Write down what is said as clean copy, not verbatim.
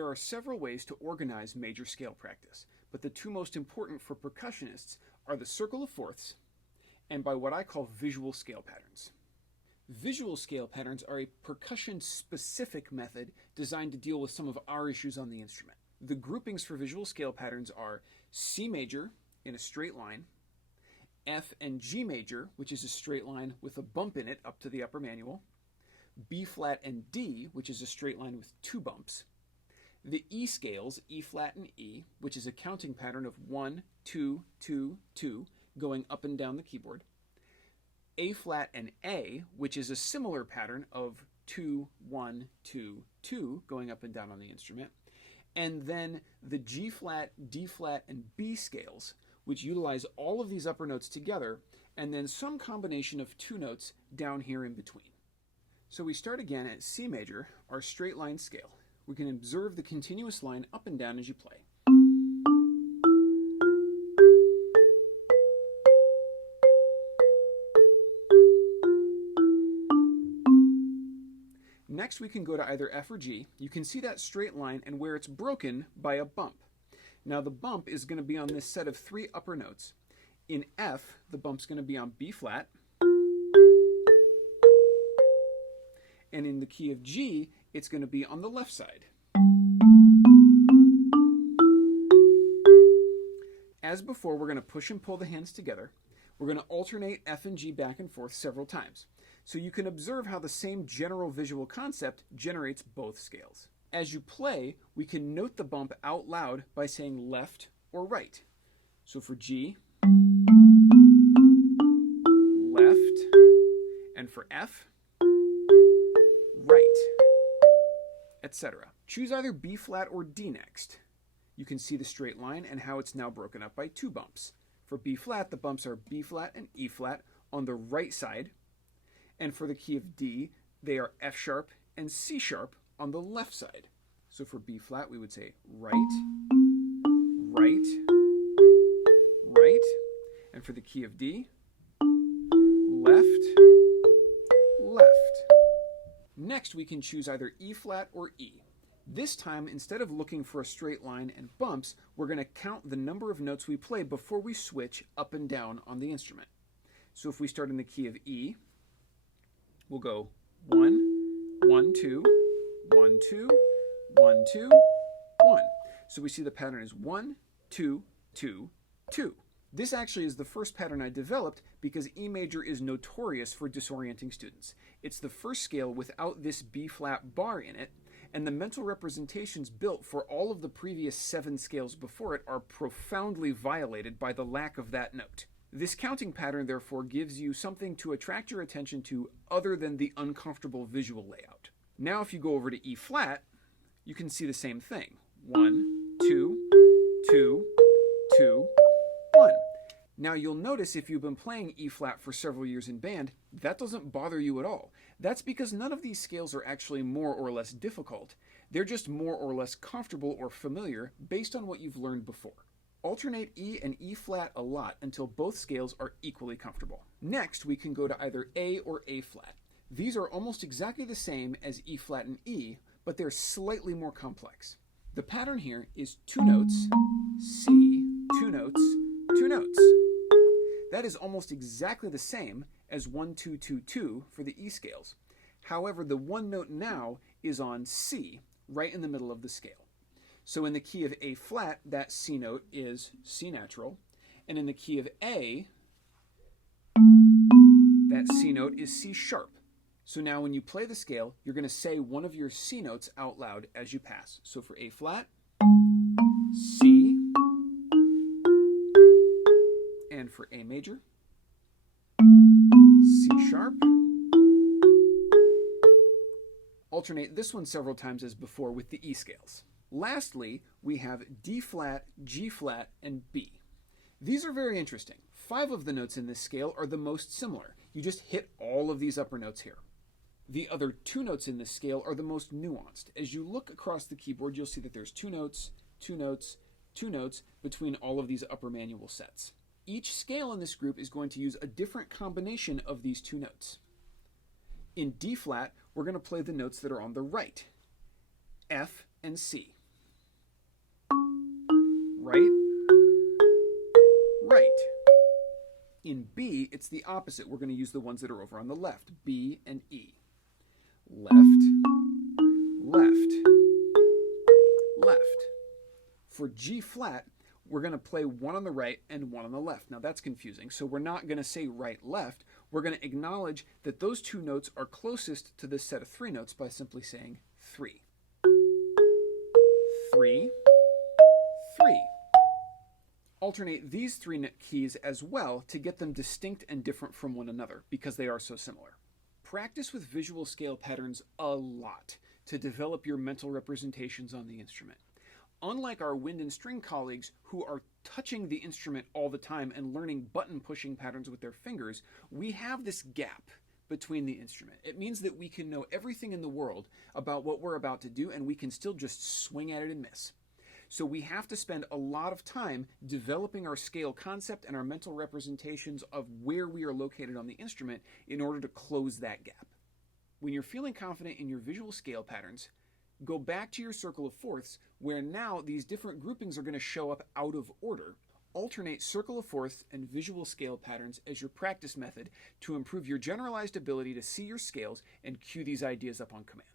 There are several ways to organize major scale practice, but the two most important for percussionists are the circle of fourths and by what I call visual scale patterns. Visual scale patterns are a percussion-specific method designed to deal with some of our issues on the instrument. The groupings for visual scale patterns are C major in a straight line, F and G major, which is a straight line with a bump in it up to the upper manual, B flat and D, which is a straight line with two bumps, the E scales, E flat and E, which is a counting pattern of 1, 2, 2, 2, going up and down the keyboard, A flat and A, which is a similar pattern of 2, 1, 2, 2, going up and down on the instrument, and then the G flat, D flat, and B scales, which utilize all of these upper notes together, and then some combination of two notes down here in between. So we start again at C major, our straight line scale. We can observe the continuous line up and down as you play. Next we can go to either F or G. You can see that straight line and where it's broken by a bump. Now the bump is going to be on this set of three upper notes. In F, the bump's going to be on B flat, and in the key of G, it's going to be on the left side. As before, we're going to push and pull the hands together. We're going to alternate F and G back and forth several times. So you can observe how the same general visual concept generates both scales. As you play, we can note the bump out loud by saying left or right. So for G, left, and for F, right, etc. Choose either B flat or D next. You can see the straight line and how it's now broken up by two bumps. For B flat, the bumps are B flat and E flat on the right side, and for the key of D, they are F sharp and C sharp on the left side. So for B flat, we would say right, right, right, and for the key of D, left, left. Next, we can choose either E flat or E. This time, instead of looking for a straight line and bumps, we're going to count the number of notes we play before we switch up and down on the instrument. So if we start in the key of E, we'll go 1, 1, 2, 1, 2, 1, 2, 1. So we see the pattern is 1, 2, 2, 2. This actually is the first pattern I developed because E major is notorious for disorienting students. It's the first scale without this B flat bar in it, and the mental representations built for all of the previous 7 scales before it are profoundly violated by the lack of that note. This counting pattern, therefore, gives you something to attract your attention to other than the uncomfortable visual layout. Now if you go over to E flat, you can see the same thing. 1, 2, 2, 2, 1. Now you'll notice if you've been playing E flat for several years in band, that doesn't bother you at all. That's because none of these scales are actually more or less difficult. They're just more or less comfortable or familiar based on what you've learned before. Alternate E and E flat a lot until both scales are equally comfortable. Next, we can go to either A or A flat. These are almost exactly the same as E flat and E, but they're slightly more complex. The pattern here is 2 notes, C, 2 notes, 2 notes. That is almost exactly the same as 1, 2, 2, 2 for the E scales. However, the one note now is on C, right in the middle of the scale. So in the key of A flat, that C note is C natural, and in the key of A, that C note is C sharp. So now when you play the scale, you're going to say one of your C notes out loud as you pass. So for A flat, C, and for A major, C sharp. Alternate this one several times as before with the E scales. Lastly, we have D flat, G flat, and B. These are very interesting. 5 of the notes in this scale are the most similar. You just hit all of these upper notes here. The other 2 notes in this scale are the most nuanced. As you look across the keyboard, you'll see that there's 2 notes, 2 notes, 2 notes between all of these upper manual sets. Each scale in this group is going to use a different combination of these 2 notes. In D flat, we're going to play the notes that are on the right, F and C. right, right. In B, it's the opposite. We're going to use the ones that are over on the left, B and E. Left, left, left. For G flat, we're going to play one on the right and one on the left. Now that's confusing, so we're not going to say right, left. We're going to acknowledge that those two notes are closest to this set of three notes by simply saying 3. 3, 3. Alternate these three keys as well to get them distinct and different from one another because they are so similar. Practice with visual scale patterns a lot to develop your mental representations on the instrument. Unlike our wind and string colleagues who are touching the instrument all the time and learning button pushing patterns with their fingers, we have this gap between the instrument. It means that we can know everything in the world about what we're about to do and we can still just swing at it and miss. So we have to spend a lot of time developing our scale concept and our mental representations of where we are located on the instrument in order to close that gap. When you're feeling confident in your visual scale patterns, go back to your circle of fourths where now these different groupings are going to show up out of order. Alternate circle of fourths and visual scale patterns as your practice method to improve your generalized ability to see your scales and cue these ideas up on command.